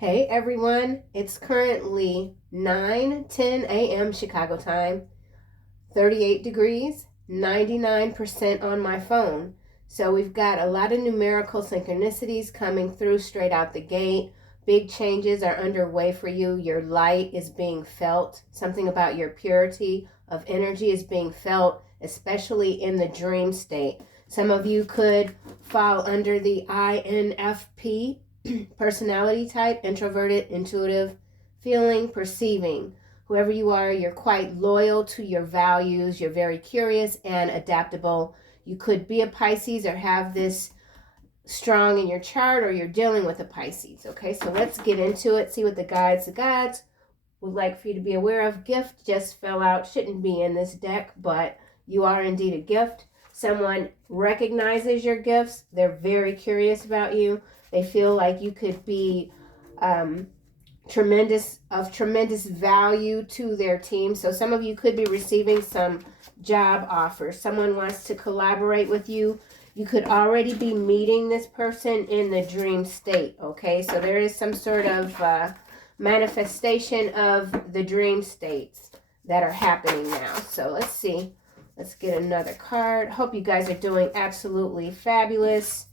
Hey everyone, it's currently 9:10 a.m. Chicago time, 38 degrees, 99% on my phone. So we've got a lot of numerical synchronicities coming through straight out the gate. Big changes are underway for you. Your light is being felt. Something about your purity of energy is being felt, especially in the dream state. Some of you could fall under the INFP personality type, introverted, intuitive, feeling, perceiving. Whoever you are, you're quite loyal to your values. You're very curious and adaptable. You could be a Pisces or have this strong in your chart, or you're dealing with a Pisces. Okay, so let's get into it. See what the gods would like for you to be aware of. Gift just fell out. Shouldn't be in this deck, but you are indeed a gift. Someone recognizes your gifts. They're very curious about you. They feel like you could be tremendous value to their team. So some of you could be receiving some job offers. Someone wants to collaborate with you. You could already be meeting this person in the dream state. Okay, so there is some sort of manifestation of the dream states that are happening now. So let's see. Let's get another card. Hope you guys are doing absolutely fabulous.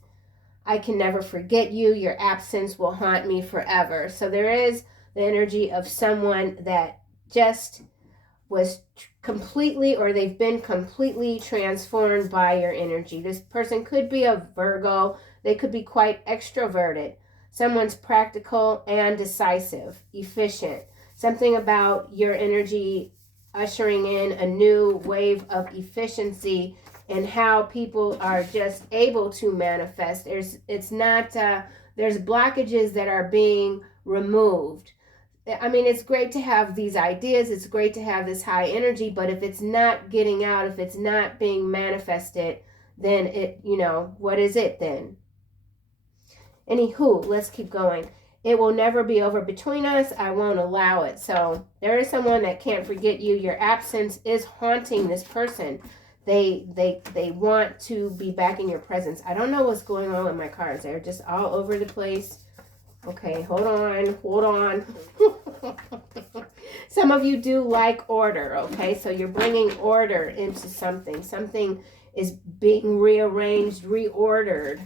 I can never forget you. Your absence will haunt me forever. So there is the energy of someone that just was completely, or they've been completely transformed by your energy. This person could be a Virgo. They could be quite extroverted. Someone's practical and decisive, efficient. Something about your energy ushering in a new wave of efficiency and how people are just able to manifest. There's blockages that are being removed. I mean, it's great to have these ideas. It's great to have this high energy, but if it's not getting out, if it's not being manifested, then what is it then? Anywho, let's keep going. It will never be over between us. I won't allow it. So there is someone that can't forget you. Your absence is haunting this person. They want to be back in your presence. I don't know what's going on with my cards. They're just all over the place. Okay, hold on. Some of you do like order, okay? So you're bringing order into something. Something is being rearranged, reordered.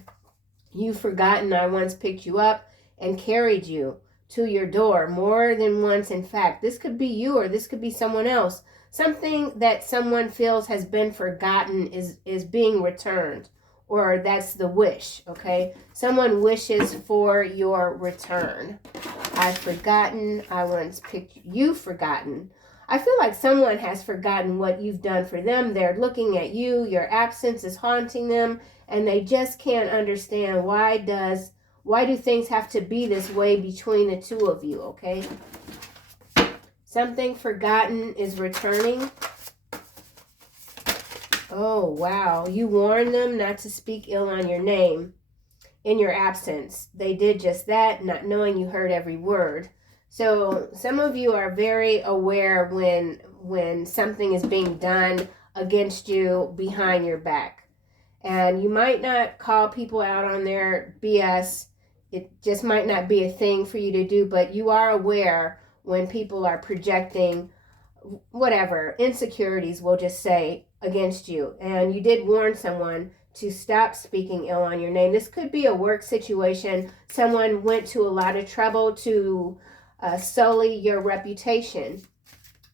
You've forgotten I once picked you up and carried you to your door more than once. In fact, this could be you or this could be someone else. Something that someone feels has been forgotten is being returned, or that's the wish, okay? Someone wishes for your return. I've forgotten, I once picked you've forgotten. I feel like someone has forgotten what you've done for them. They're looking at you, your absence is haunting them, and they just can't understand why do things have to be this way between the two of you, okay? Something forgotten is returning. Oh, wow. You warned them not to speak ill on your name in your absence. They did just that, not knowing you heard every word. So some of you are very aware when something is being done against you behind your back. And you might not call people out on their BS. It just might not be a thing for you to do, but you are aware when people are projecting whatever insecurities, we'll just say, against you. And you did warn someone to stop speaking ill on your name. This could be a work situation. Someone went to a lot of trouble to sully your reputation.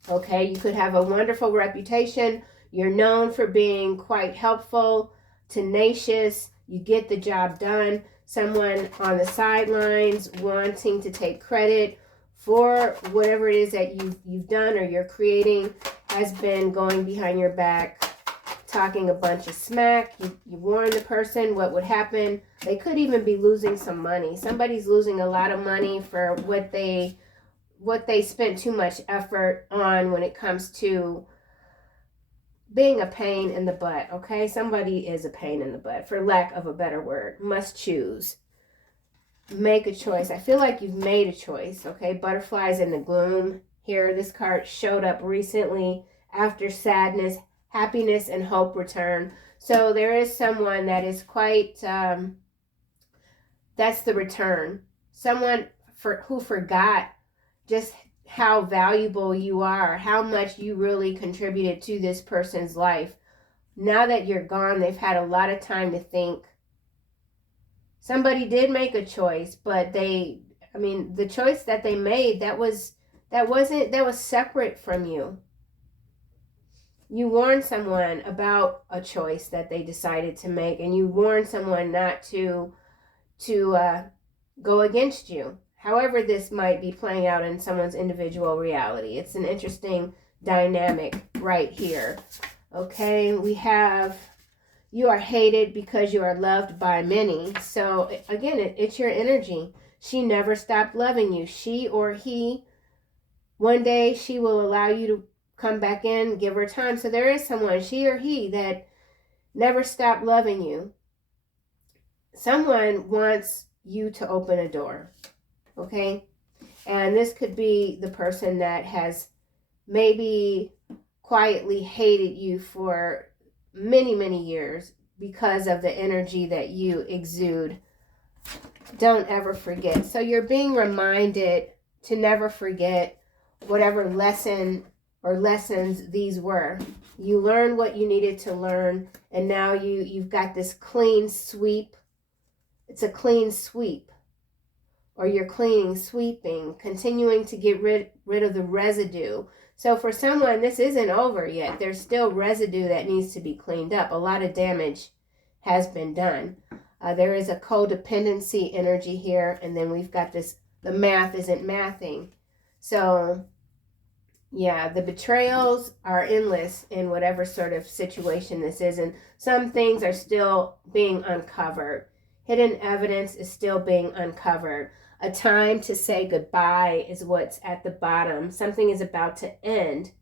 Okay, you could have a wonderful reputation. You're known for being quite helpful, tenacious. You get the job done. Someone on the sidelines wanting to take credit for whatever it is that you've done or you're creating has been going behind your back, talking a bunch of smack. You warn the person what would happen. They could even be losing some money. Somebody's losing a lot of money for what they spent too much effort on when it comes to being a pain in the butt, okay? Somebody is a pain in the butt, for lack of a better word. Must choose. Make a choice. I feel like you've made a choice, okay? Butterflies in the gloom. Here, this card showed up recently after sadness, happiness, and hope return. So there is someone that is quite, that's the return. Someone who forgot just how valuable you are, how much you really contributed to this person's life. Now that you're gone, they've had a lot of time to think. Somebody did make a choice, but the choice that they made, that was separate from you. You warned someone about a choice that they decided to make, and you warned someone not to go against you. However this might be playing out in someone's individual reality. It's an interesting dynamic right here. Okay, we have, you are hated because you are loved by many. So again, it's your energy. She never stopped loving you. She or he, one day she will allow you to come back in, give her time. So there is someone, she or he, that never stopped loving you. Someone wants you to open a door. Okay? And this could be the person that has maybe quietly hated you for many, many years because of the energy that you exude. Don't ever forget. So you're being reminded to never forget whatever lesson or lessons these were. You learned what you needed to learn, and now you've got this clean sweep. It's a clean sweep. Or you're cleaning, sweeping, continuing to get rid of the residue. So for someone, this isn't over yet. There's still residue that needs to be cleaned up. A lot of damage has been done. There is a codependency energy here, and then we've got this, the math isn't mathing. So yeah, the betrayals are endless in whatever sort of situation this is, and some things are still being uncovered. Hidden evidence is still being uncovered. A time to say goodbye is what's at the bottom. Something is about to end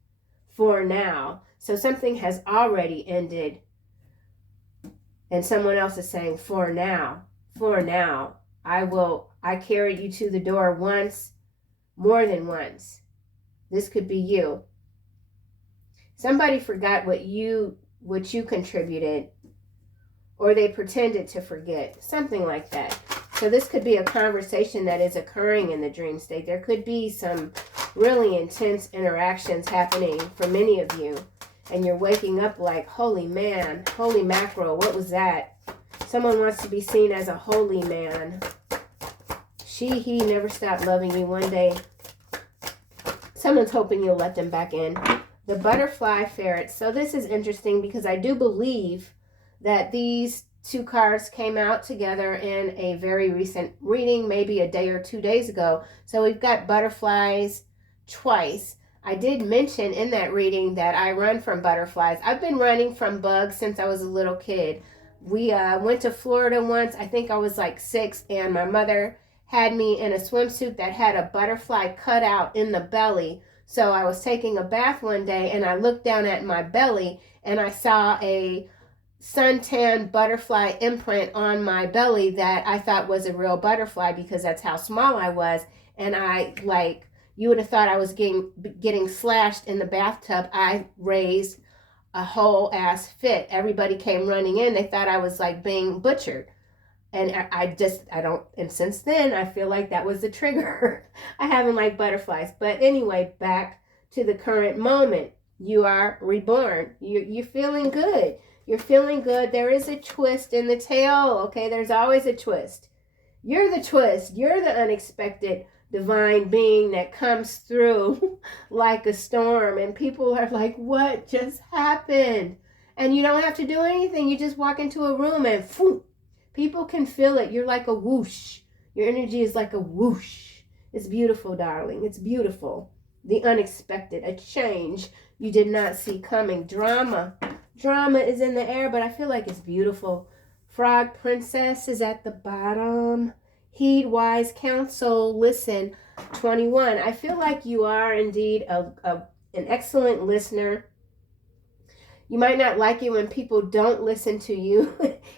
for now. So something has already ended. And someone else is saying, for now, I carried you to the door once, more than once. This could be you. Somebody forgot what you contributed, or they pretended to forget, something like that. So this could be a conversation that is occurring in the dream state. There could be some really intense interactions happening for many of you, and you're waking up like, holy man, holy mackerel, what was that? Someone wants to be seen as a holy man. He never stopped loving you. One day, someone's hoping you'll let them back in. The butterfly ferret. So this is interesting because I do believe that these two cards came out together in a very recent reading, maybe a day or 2 days ago. So we've got butterflies twice. I did mention in that reading that I run from butterflies. I've been running from bugs since I was a little kid. We went to Florida once. I think I was like 6, and my mother had me in a swimsuit that had a butterfly cut out in the belly. So I was taking a bath one day, and I looked down at my belly, and I saw a suntan butterfly imprint on my belly that I thought was a real butterfly because that's how small I was. And you would have thought I was getting slashed in the bathtub. I raised a whole ass fit. Everybody came running in. They thought I was like being butchered. And and since then, I feel like that was the trigger. I haven't liked butterflies. But anyway, back to the current moment. You are reborn. You're feeling good. You're feeling good. There is a twist in the tale, okay? There's always a twist. You're the twist. You're the unexpected divine being that comes through like a storm. And people are like, what just happened? And you don't have to do anything. You just walk into a room and phew, people can feel it. You're like a whoosh. Your energy is like a whoosh. It's beautiful, darling. It's beautiful. The unexpected, a change you did not see coming. Drama is in the air, but I feel like it's beautiful. Frog princess is at the bottom. Heed wise counsel. Listen. 21. I feel like you are indeed an excellent listener. You might not like it when people don't listen to you,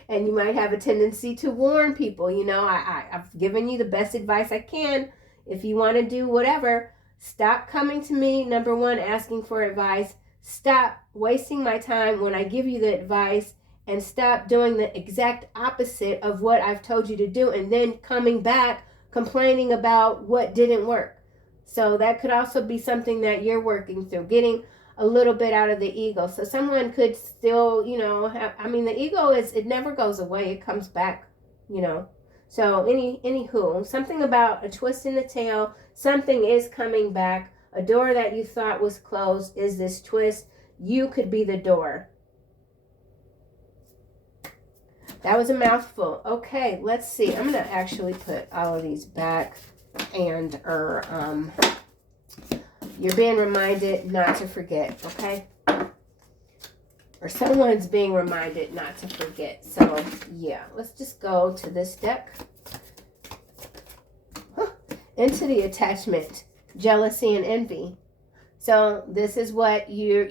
and you might have a tendency to warn people. You know, I've given you the best advice I can. If you want to do whatever, stop coming to me, number one, asking for advice. Stop wasting my time when I give you the advice, and stop doing the exact opposite of what I've told you to do, and then coming back complaining about what didn't work. So that could also be something that you're working through, getting a little bit out of the ego. So someone could still, you know, the ego it never goes away. It comes back, you know. So anywho, something about a twist in the tail, something is coming back. A door that you thought was closed is this twist. You could be the door. That was a mouthful. Okay, let's see. I'm going to actually put all of these back. And you're being reminded not to forget, okay? Or someone's being reminded not to forget. So, yeah, let's just go to this deck. Into the attachment, jealousy and envy. So this is what you're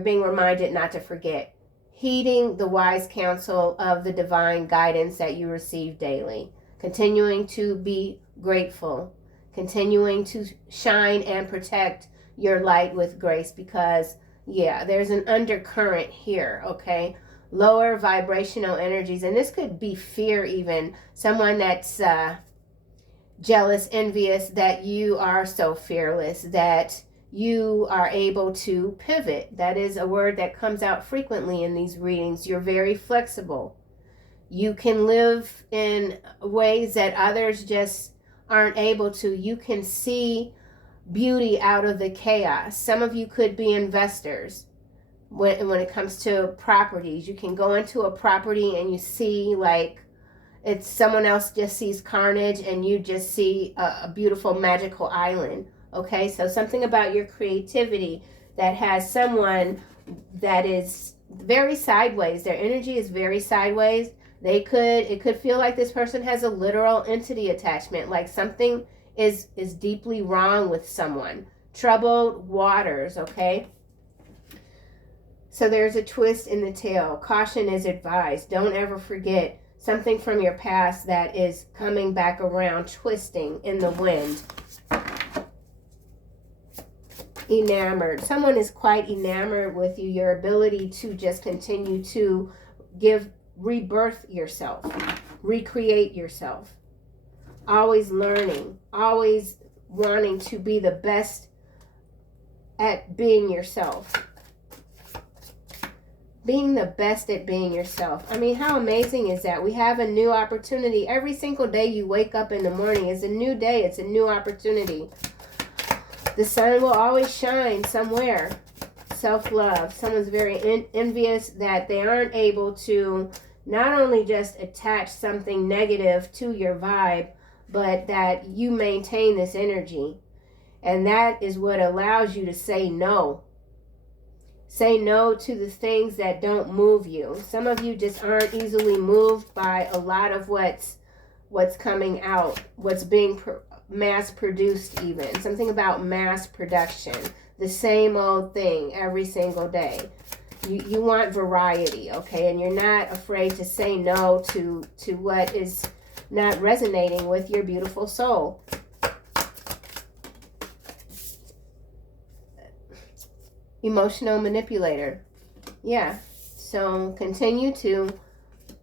being reminded not to forget. Heeding the wise counsel of the divine guidance that you receive daily. Continuing to be grateful. Continuing to shine and protect your light with grace, because, yeah, there's an undercurrent here, okay? Lower vibrational energies, and this could be fear even. Someone that's jealous, envious, that you are so fearless, that you are able to pivot. That is a word that comes out frequently in these readings. You're very flexible. You can live in ways that others just aren't able to. You can see beauty out of the chaos. Some of you could be investors when it comes to properties. You can go into a property and you see like it's someone else just sees carnage and you just see a beautiful magical island. Okay, so something about your creativity that has someone that is very sideways. Their energy is very sideways. It could feel like this person has a literal entity attachment, like something is deeply wrong with someone. Troubled waters, okay? So there's a twist in the tail. Caution is advised. Don't ever forget something from your past that is coming back around, twisting in the wind. Enamored. Someone is quite enamored with you, your ability to just continue to rebirth yourself, recreate yourself. Always learning, always wanting to be the best at being yourself. Being the best at being yourself. I mean, how amazing is that? We have a new opportunity. Every single day you wake up in the morning is a new day. It's a new opportunity. The sun will always shine somewhere. Self-love. Someone's very envious that they aren't able to not only just attach something negative to your vibe, but that you maintain this energy. And that is what allows you to say no. Say no to the things that don't move you. Some of you just aren't easily moved by a lot of what's coming out, what's being mass produced even. Something about mass production. The same old thing every single day. You want variety, okay? And you're not afraid to say no to what is not resonating with your beautiful soul. Emotional manipulator. Yeah. So continue to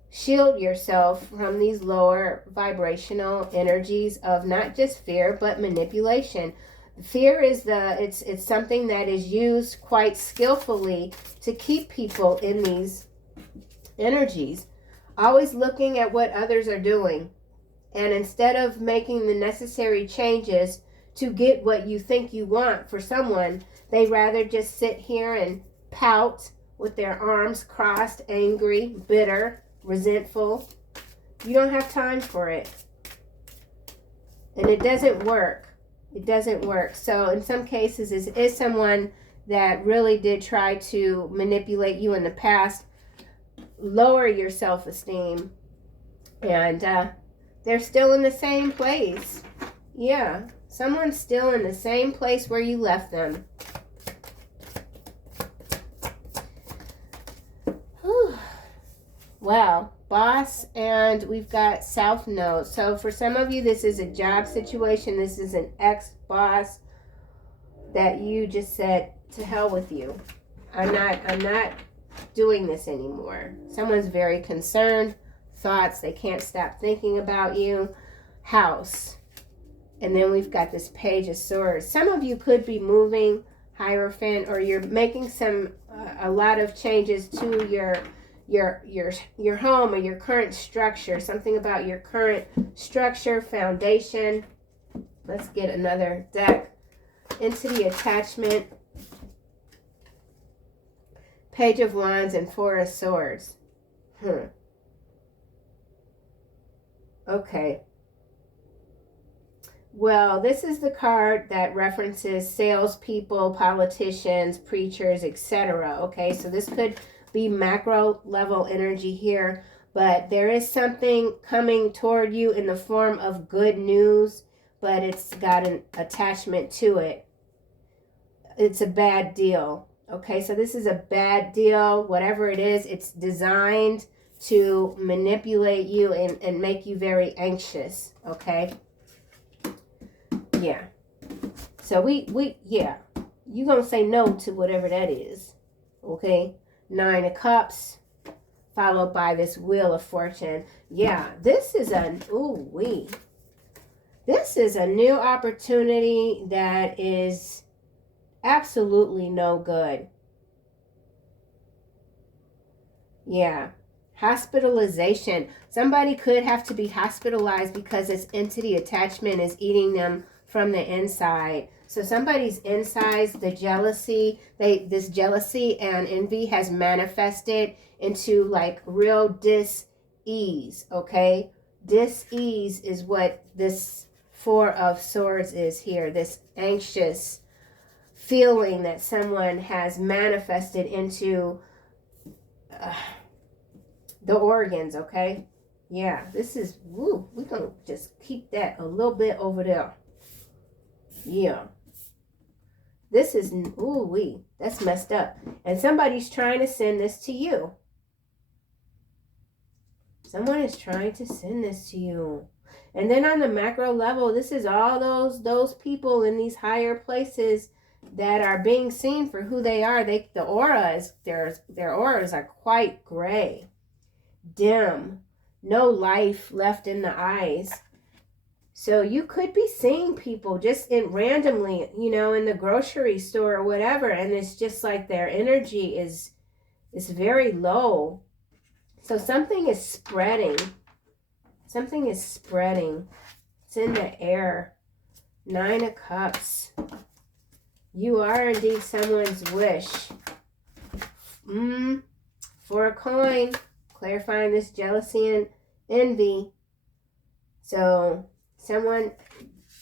shield yourself from these lower vibrational energies of not just fear, but manipulation. Fear is it's something that is used quite skillfully to keep people in these energies, always looking at what others are doing. And instead of making the necessary changes to get what you think you want for someone, they rather just sit here and pout with their arms crossed, angry, bitter, resentful. You don't have time for it. And it doesn't work. It doesn't work. So in some cases, it is someone that really did try to manipulate you in the past, lower your self-esteem, and they're still in the same place. Yeah, someone's still in the same place where you left them. Whew. Wow. Boss, and we've got South Node. So for some of you, this is a job situation. This is an ex-boss that you just said, to hell with you. I'm not doing this anymore. Someone's very concerned. Thoughts, they can't stop thinking about you. house. And then we've got this Page of Swords. Some of you could be moving, Hierophant, or you're making a lot of changes to your home or your current structure. Something about your current structure, foundation. Let's get another deck. Entity attachment. Page of Wands and Four of Swords. Okay. Well, this is the card that references salespeople, politicians, preachers, etc. Okay, so this could be macro level energy here, but there is something coming toward you in the form of good news, but it's got an attachment to it. It's a bad deal. Okay, so this is a bad deal. Whatever it is, it's designed to manipulate you and make you very anxious. Okay. Yeah. So yeah. You're going to say no to whatever that is. Okay. 9 of Cups. Followed by this Wheel of Fortune. Yeah. This is This is a new opportunity that is absolutely no good. Yeah. Hospitalization. Somebody could have to be hospitalized because this entity attachment is eating them from the inside. So somebody's insides, the jealousy, this jealousy and envy has manifested into like real dis-ease, okay? Dis-ease is what this Four of Swords is here, this anxious feeling that someone has manifested into the organs, okay? Yeah, this is, we're going to just keep that a little bit over there. Yeah. This is, that's messed up. And somebody's trying to send this to you. Someone is trying to send this to you. And then on the macro level, this is all those people in these higher places that are being seen for who they are. The auras, their auras are quite gray, dim, no life left in the eyes. So you could be seeing people just randomly, in the grocery store or whatever, and it's just like their energy is very low. So something is spreading. Something is spreading. It's in the air. 9 of Cups. You are indeed someone's wish. 4 of Coin. Clarifying this jealousy and envy. So someone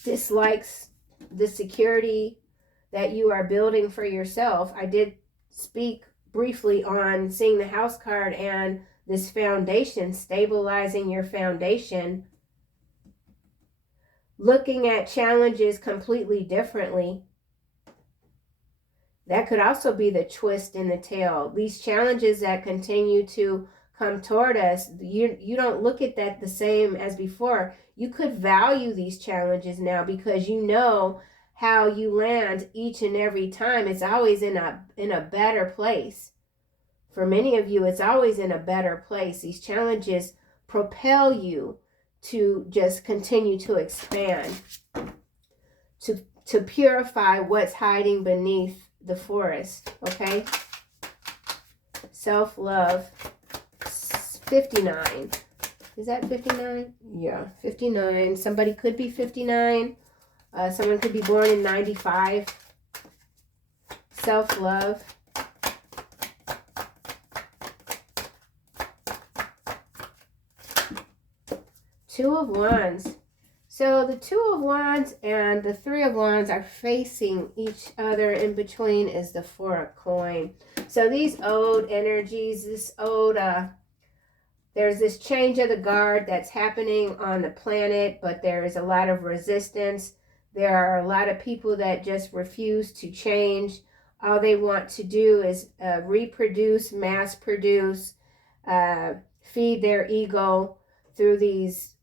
dislikes the security that you are building for yourself. I did speak briefly on seeing the House card and this foundation, stabilizing your foundation, looking at challenges completely differently. That could also be the twist in the tail. These challenges that continue to come toward us, you don't look at that the same as before. You could value these challenges now because you know how you land each and every time. It's always in a better place. For many of you, it's always in a better place. These challenges propel you to just continue to expand, to purify what's hiding beneath the forest, okay? Self-love, 59. Is that 59? Yeah, 59. Somebody could be 59. Someone could be born in 95. Self-love. Two of Wands. So the Two of Wands and the Three of Wands are facing each other. In between is the Four of Coin. So these old energies, there's this change of the guard that's happening on the planet, but there is a lot of resistance. There are a lot of people that just refuse to change. All they want to do is reproduce, mass produce, feed their ego through these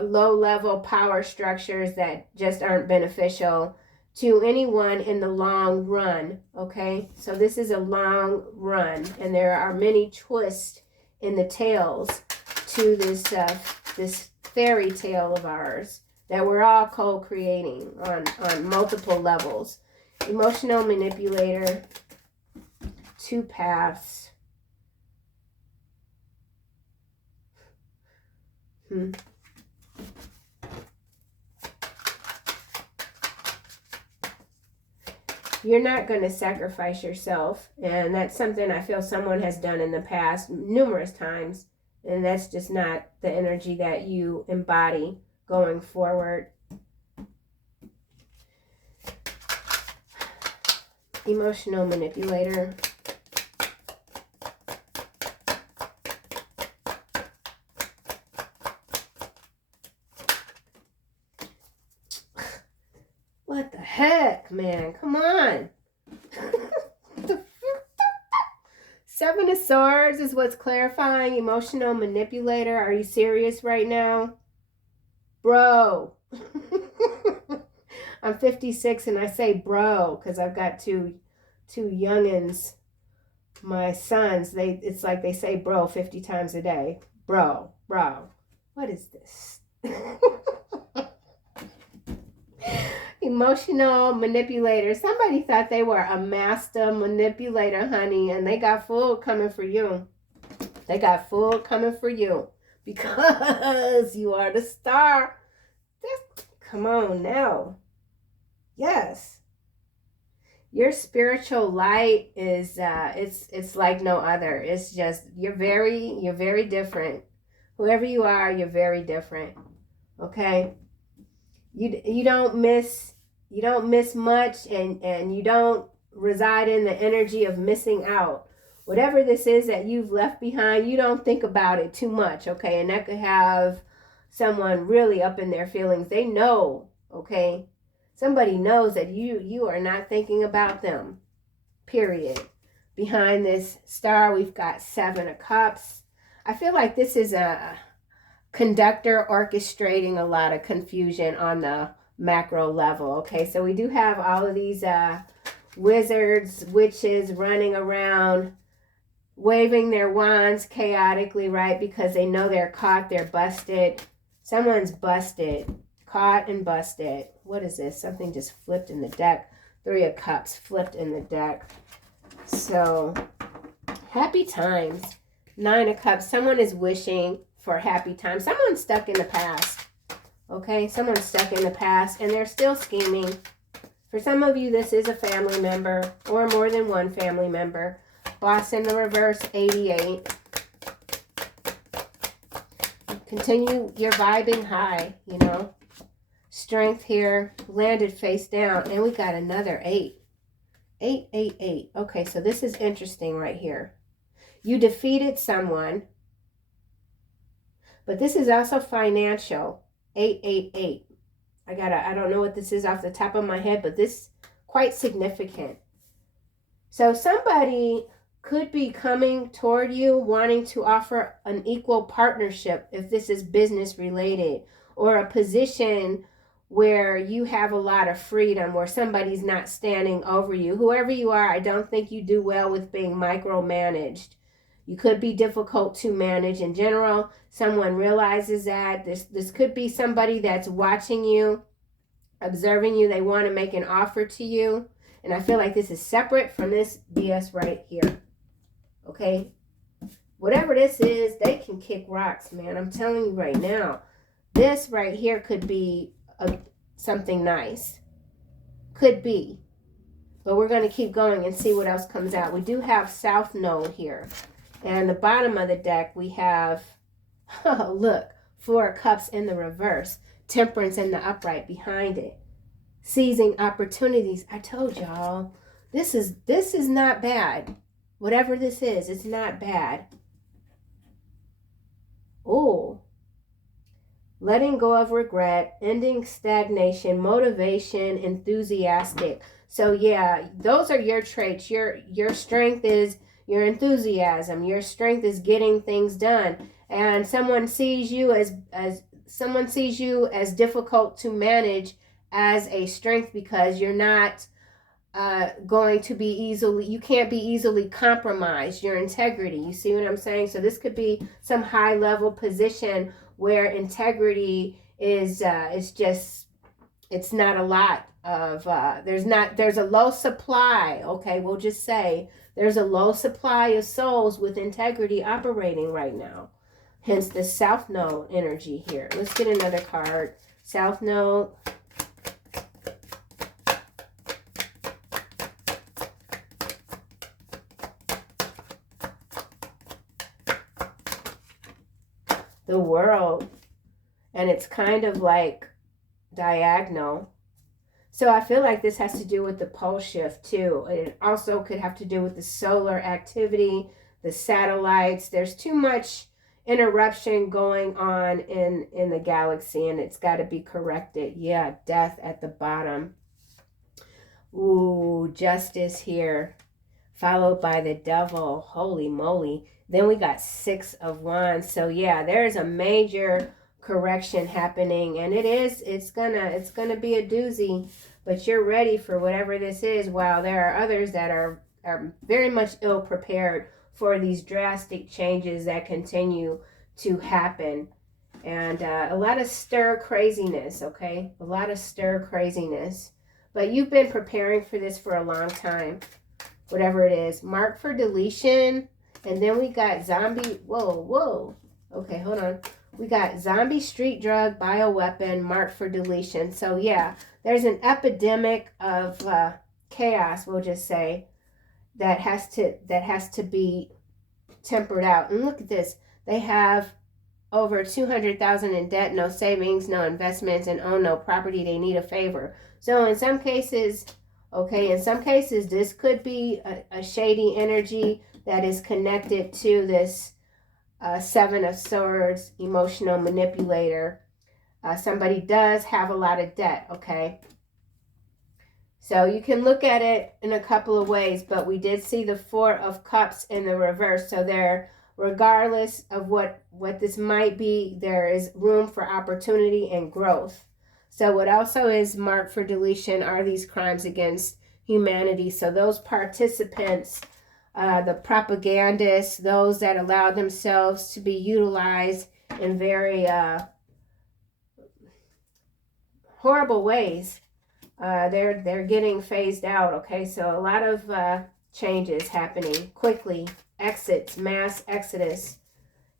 low-level power structures that just aren't beneficial to anyone in the long run, okay? So this is a long run, and there are many twists in the tails to this fairy tale of ours that we're all co-creating on multiple levels. Emotional manipulator, 2 paths. You're not going to sacrifice yourself, and that's something I feel someone has done in the past numerous times, and that's just not the energy that you embody going forward. Emotional manipulator. What the heck, man? Come on. 7 of Swords is what's clarifying. Emotional manipulator. Are you serious right now? Bro. I'm 56 and I say bro because I've got two youngins. My sons, it's like they say bro 50 times a day. Bro. What is this? Emotional manipulator. Somebody thought they were a master manipulator, honey, and they got food coming for you. They got food coming for you because you are the star. Come on now. Yes. Your spiritual light is it's like no other. It's just you're very different. Whoever you are, you're very different. Okay? You don't miss much, and you don't reside in the energy of missing out. Whatever this is that you've left behind, you don't think about it too much, okay? And that could have someone really up in their feelings. They know, okay? Somebody knows that you are not thinking about them, period. Behind this star, we've got 7 of Cups. I feel like this is a conductor orchestrating a lot of confusion on the macro level. Okay, so we do have all of these wizards, witches running around waving their wands chaotically, right? Because they know they're caught, they're busted. Someone's busted, caught and busted. What is this? Something just flipped in the deck. 3 of Cups flipped in the deck. So happy times. 9 of Cups. Someone is wishing for happy times. Someone's stuck in the past. Okay, someone's stuck in the past and they're still scheming. For some of you, this is a family member or more than one family member. Boss in the reverse, 88. Continue your vibing high, you know. Strength here, landed face down, and we got another 8. 8. Okay, so this is interesting right here. You defeated someone, but this is also financial. 8. I don't know what this is off the top of my head, but this is quite significant. So somebody could be coming toward you wanting to offer an equal partnership if this is business related, or a position where you have a lot of freedom, where somebody's not standing over you. Whoever you are, I don't think you do well with being micromanaged. You could be difficult to manage in general. Someone realizes that. This could be somebody that's watching you, observing you. They want to make an offer to you. And I feel like this is separate from this BS right here. Okay? Whatever this is, they can kick rocks, man. I'm telling you right now. This right here could be something nice. Could be. But we're going to keep going and see what else comes out. We do have South Node here. And the bottom of the deck, we have, oh, look, 4 of Cups in the reverse. Temperance in the upright behind it. Seizing opportunities. I told y'all, this is not bad. Whatever this is, it's not bad. Oh. Letting go of regret, ending stagnation, motivation, enthusiastic. So yeah, those are your traits. Your strength is your enthusiasm. Your strength is getting things done. And someone sees you as difficult to manage as a strength because you're not going to be you can't be easily compromised. Your integrity. You see what I'm saying? So this could be some high level position where integrity is just, it's not a lot of, there's a low supply, okay? We'll just say there's a low supply of souls with integrity operating right now. Hence the South Node energy here. Let's get another card. South Node. The World. And it's kind of like diagonal. So I feel like this has to do with the pole shift too. It also could have to do with the solar activity, the satellites. There's too much interruption going on in the galaxy, and it's got to be corrected. Yeah, death at the bottom. Ooh, justice here, followed by the devil. Holy moly. Then we got 6 of Wands. So yeah, there's a major correction happening, and it's gonna be a doozy, but you're ready for whatever this is, while there are others that are very much ill prepared for these drastic changes that continue to happen. And a lot of stir craziness, okay? A lot of stir craziness. But you've been preparing for this for a long time, whatever it is. Mark for deletion. And then we got zombie. Whoa. Okay, hold on. We got zombie, street drug, bioweapon, marked for deletion. So yeah, there's an epidemic of chaos, we'll just say, that has to be tempered out. And look at this. They have over 200,000 in debt, no savings, no investments, and own no property. They need a favor. So in some cases, this could be a shady energy that is connected to this 7 of Swords, emotional manipulator. Somebody does have a lot of debt, okay? So you can look at it in a couple of ways, but we did see the 4 of Cups in the reverse. So there, regardless of what this might be, there is room for opportunity and growth. So what also is marked for deletion are these crimes against humanity. So those participants, the propagandists, those that allow themselves to be utilized in very horrible ways, they're getting phased out, okay? So a lot of changes happening quickly, exits, mass exodus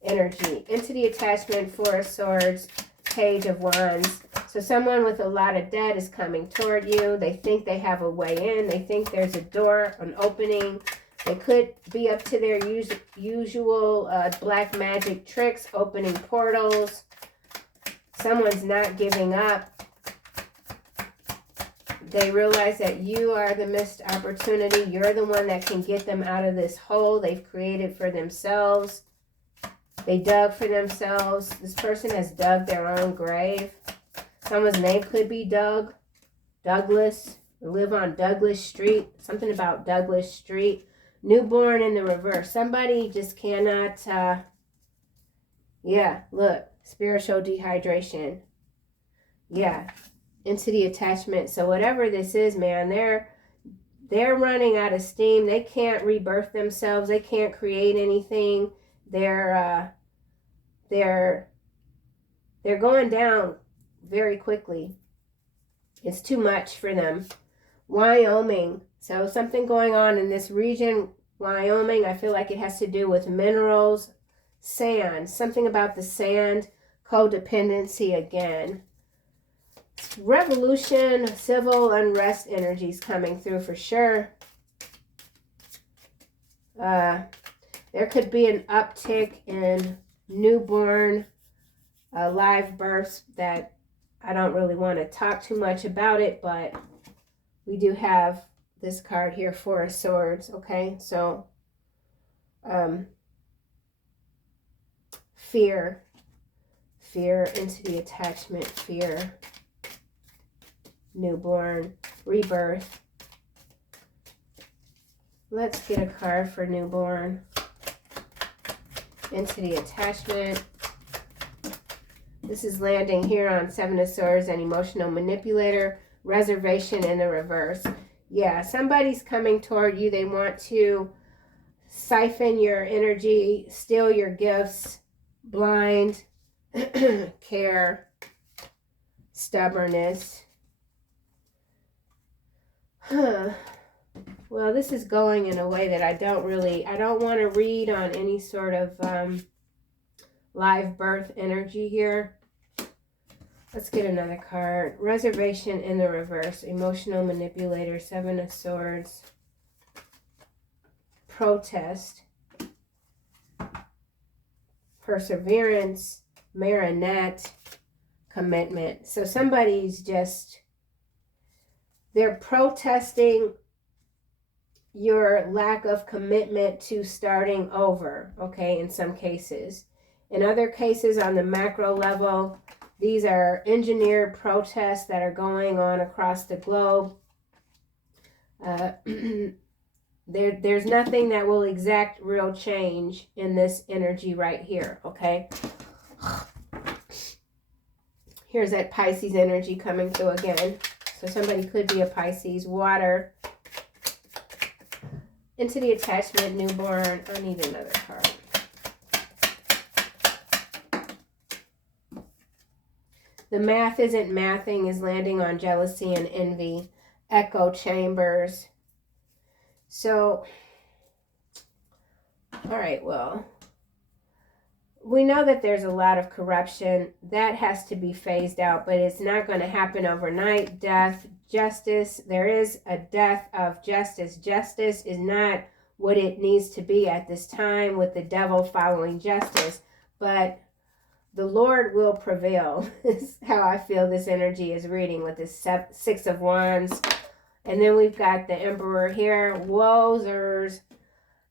energy. Into the attachment, 4 of Swords, Page of Wands. So someone with a lot of debt is coming toward you. They think they have a way in. They think there's a door, an opening. They could be up to their usual black magic tricks, opening portals. Someone's not giving up. They realize that you are the missed opportunity. You're the one that can get them out of this hole they've created for themselves. They dug for themselves. This person has dug their own grave. Someone's name could be Doug, Douglas. They live on Douglas Street. Something about Douglas Street. Newborn in the reverse. Somebody just cannot, yeah, look, spiritual dehydration. Yeah, into the attachment. So whatever this is, man, they're running out of steam. They can't rebirth themselves. They can't create anything. They're going down very quickly. It's too much for them. Wyoming. So something going on in this region, Wyoming. I feel like it has to do with minerals, sand. Something about the sand, codependency again. Revolution, civil unrest energies coming through for sure. There could be an uptick in newborn live births that I don't really want to talk too much about it, but we do have this card here, 4 of Swords, okay? So, fear into the attachment, fear, newborn, rebirth. Let's get a card for newborn. Into the attachment. This is landing here on 7 of Swords and emotional manipulator. Reservation in the reverse. Yeah, somebody's coming toward you. They want to siphon your energy, steal your gifts, blind, care, stubbornness. Well, this is going in a way that I don't want to read on any sort of live birth energy here. Let's get another card. Reservation in the reverse. Emotional manipulator. 7 of Swords. Protest. Perseverance. Marionette. Commitment. So somebody's just, they're protesting your lack of commitment to starting over, okay, in some cases. In other cases, on the macro level, these are engineered protests that are going on across the globe. There's nothing that will exact real change in this energy right here, okay? Here's that Pisces energy coming through again. So somebody could be a Pisces. Water. Into the attachment, newborn. I need another card. The math isn't mathing is landing on jealousy and envy. Echo chambers. So, all right, well, we know that there's a lot of corruption. That has to be phased out, but it's not going to happen overnight. Death, justice. There is a death of justice. Justice is not what it needs to be at this time with the devil following justice, but the Lord will prevail. Is how I feel this energy is reading with this 6 of Wands. And then we've got the Emperor here, Wozers,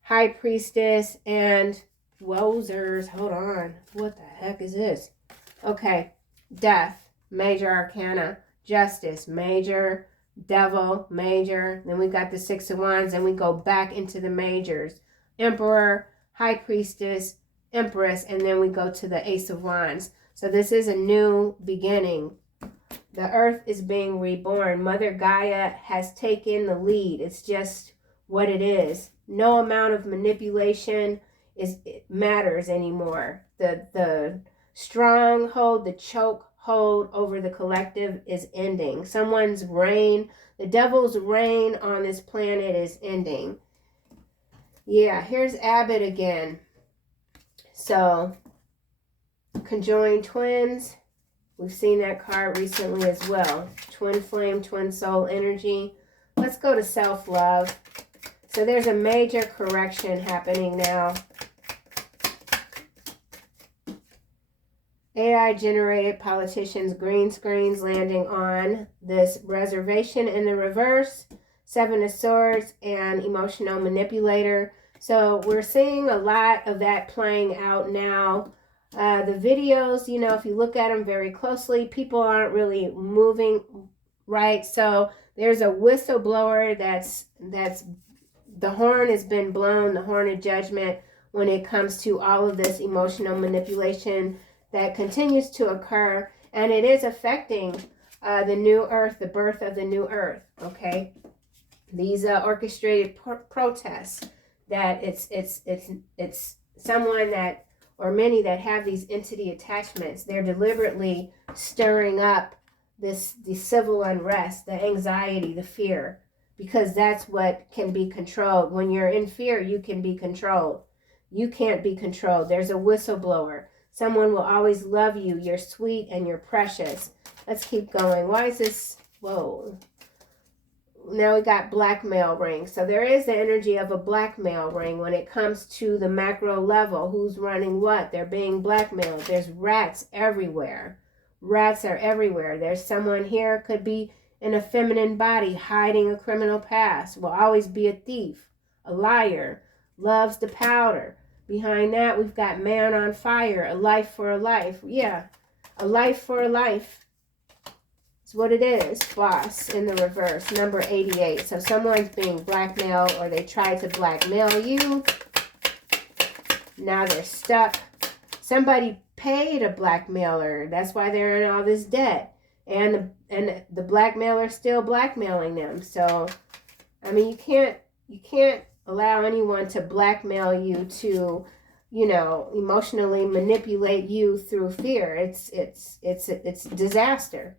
High Priestess, and Wozers. Hold on. What the heck is this? Okay. Death, major arcana. Justice, major. Devil, major. Then we've got the 6 of Wands, and we go back into the majors. Emperor, High Priestess, Empress, and then we go to the Ace of Wands. So this is a new beginning. The earth is being reborn. Mother Gaia has taken the lead. It's just what it is. No amount of manipulation matters anymore. The stronghold, the chokehold over the collective is ending. Someone's reign, the devil's reign on this planet is ending. Yeah, here's Abbott again. So, conjoined twins. We've seen that card recently as well. Twin flame, twin soul energy. Let's go to self-love. So there's a major correction happening now. AI-generated politicians, green screens landing on this reservation in the reverse. 7 of Swords and emotional manipulator. So we're seeing a lot of that playing out now. The videos, you know, if you look at them very closely, people aren't really moving right. So there's a whistleblower that's the horn has been blown, the horn of judgment, when it comes to all of this emotional manipulation that continues to occur. And it is affecting the new earth, the birth of the new earth, okay? These orchestrated protests, that it's someone that, or many that have these entity attachments, they're deliberately stirring up the civil unrest, the anxiety, the fear, because that's what can be controlled. When you're in fear, you can be controlled. You can't be controlled. There's a whistleblower. Someone will always love you. You're sweet and you're precious. Let's keep going. Why is this? Whoa. Now we got blackmail ring. So there is the energy of a blackmail ring when it comes to the macro level. Who's running what? They're being blackmailed. There's rats everywhere. Rats are everywhere. There's someone here, could be in a feminine body, hiding a criminal past. Will always be a thief, a liar, loves the powder. Behind that, we've got man on fire, a life for a life. Yeah, a life for a life. What it is. Boss in the reverse, number 88. So someone's being blackmailed, or they tried to blackmail you. Now they're stuck. Somebody paid a blackmailer. That's why they're in all this debt. And the blackmailer's still blackmailing them. So, I mean, you can't allow anyone to blackmail you to, you know, emotionally manipulate you through fear. It's disaster.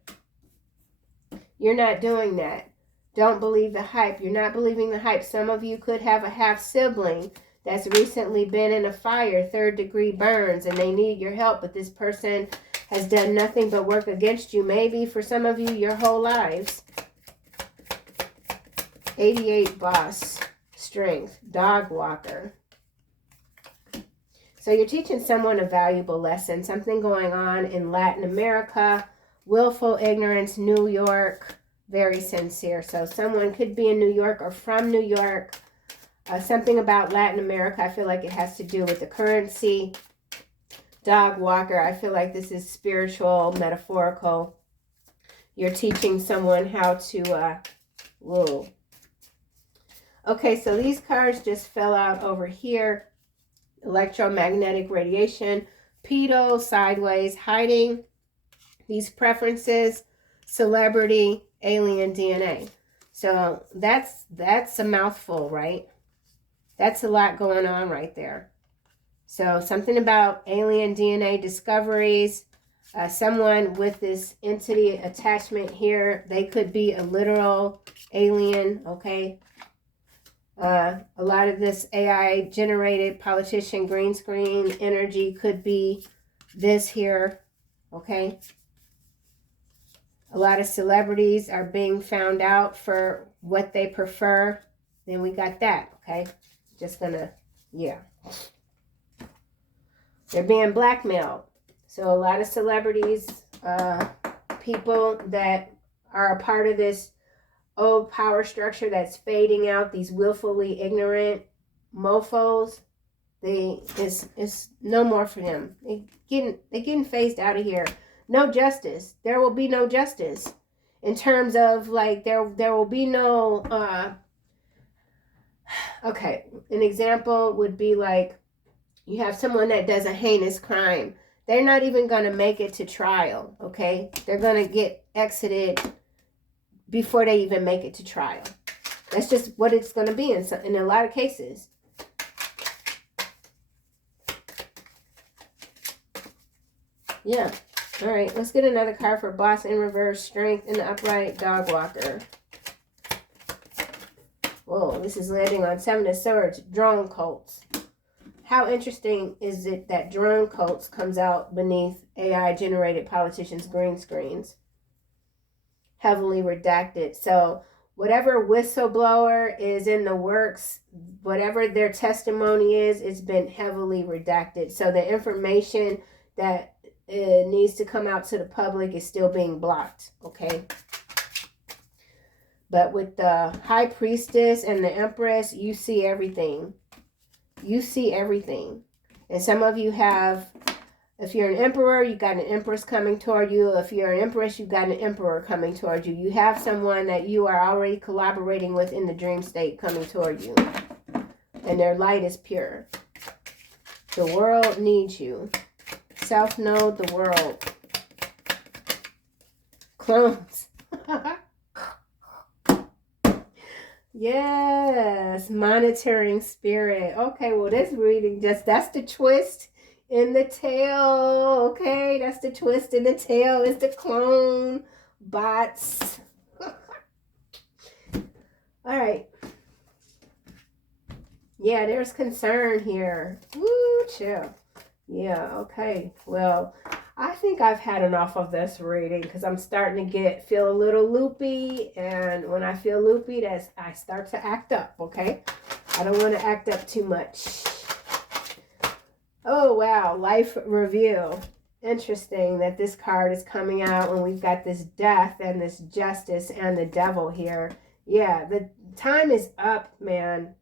You're not doing that. Don't believe the hype. You're not believing the hype. Some of you could have a half sibling that's recently been in a fire, 3rd-degree burns, and they need your help, but this person has done nothing but work against you, maybe for some of you your whole lives. 88 boss, strength, dog walker. So you're teaching someone a valuable lesson, something going on in Latin America, willful ignorance, New York, very sincere. So someone could be in New York or from New York. Something about Latin America, I feel like it has to do with the currency. Dog walker, I feel like this is spiritual, metaphorical. You're teaching someone how to, whoa. Okay, so these cards just fell out over here. Electromagnetic radiation, pedo, sideways, hiding these preferences, celebrity, alien DNA. So that's a mouthful, right? That's a lot going on right there. So something about alien DNA discoveries, someone with this entity attachment here, they could be a literal alien, okay? A lot of this AI generated politician green screen energy could be this here, okay? A lot of celebrities are being found out for what they prefer. Then we got that, okay? Just gonna, yeah. They're being blackmailed. So a lot of celebrities, people that are a part of this old power structure that's fading out, these willfully ignorant mofos, it's no more for them. They're getting phased out of here. No justice. There will be no justice in terms of like there will be no okay, an example would be like you have someone that does a heinous crime. They're not even going to make it to trial, okay? They're going to get exited before they even make it to trial. That's just what it's going to be in a lot of cases. Yeah. All right, let's get another card for boss in reverse, strength in the upright, dog walker. Whoa, this is landing on 7 of Swords, drone cults. How interesting is it that drone cults comes out beneath AI-generated politicians' green screens? Heavily redacted. So whatever whistleblower is in the works, whatever their testimony is, it's been heavily redacted. So the information that needs to come out to the public is still being blocked, okay? But with the High Priestess and the Empress, you see everything. You see everything. And some of you have, if you're an emperor, you got an empress coming toward you. If you're an empress, you've got an emperor coming toward you. You have someone that you are already collaborating with in the dream state coming toward you. And their light is pure. The world needs you. Self-know the world. Clones. Yes, monitoring spirit. Okay, well, this reading that's the twist in the tail. Okay, that's the twist in the tail. It's the clone bots. All right. Yeah, there's concern here. Woo, chill. Yeah, okay. Well, I think I've had enough of this reading because I'm starting to feel a little loopy, and when I feel loopy, I start to act up, okay? I don't want to act up too much. Oh, wow, life review. Interesting that this card is coming out when we've got this death and this justice and the devil here. Yeah, the time is up, man.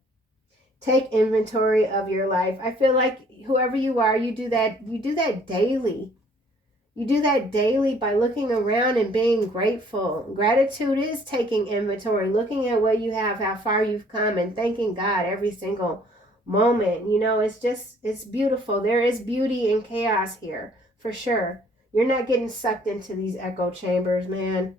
Take inventory of your life. I feel like whoever you are, you do that daily. You do that daily by looking around and being grateful. Gratitude is taking inventory, looking at what you have, how far you've come, and thanking God every single moment. You know, it's beautiful. There is beauty in chaos here, for sure. You're not getting sucked into these echo chambers, man.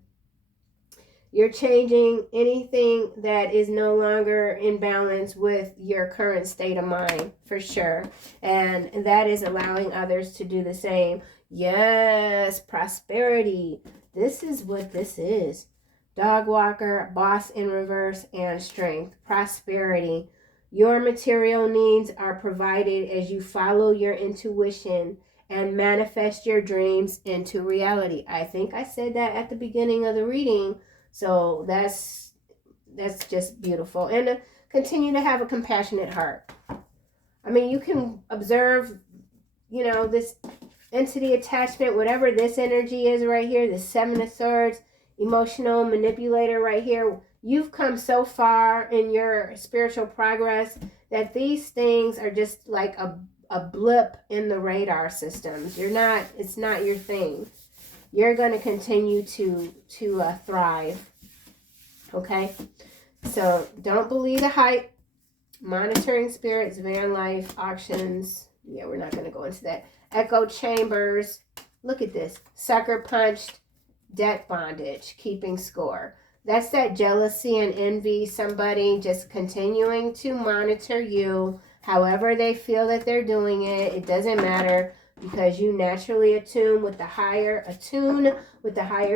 You're changing anything that is no longer in balance with your current state of mind, for sure. And that is allowing others to do the same. Yes, prosperity. This is what this is. Dog walker, boss in reverse, and strength. Prosperity. Your material needs are provided as you follow your intuition and manifest your dreams into reality. I think I said that at the beginning of the reading. So that's just beautiful. And continue to have a compassionate heart. I mean, you can observe, this entity attachment, whatever this energy is right here, the 7 of Swords, emotional manipulator right here. You've come so far in your spiritual progress that these things are just like a blip in the radar systems. It's not your thing. You're going to continue to thrive. Okay? So don't believe the hype. Monitoring spirits, van life, auctions. Yeah, we're not going to go into that. Echo chambers. Look at this. Sucker punched. Debt bondage. Keeping score. That's that jealousy and envy. Somebody just continuing to monitor you. However they feel that they're doing it. It doesn't matter. Because you naturally attune with the higher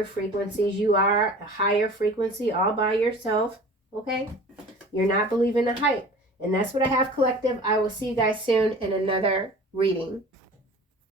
frequencies. You are a higher frequency all by yourself. Okay? You're not believing the hype. And that's what I have, collective. I will see you guys soon in another reading.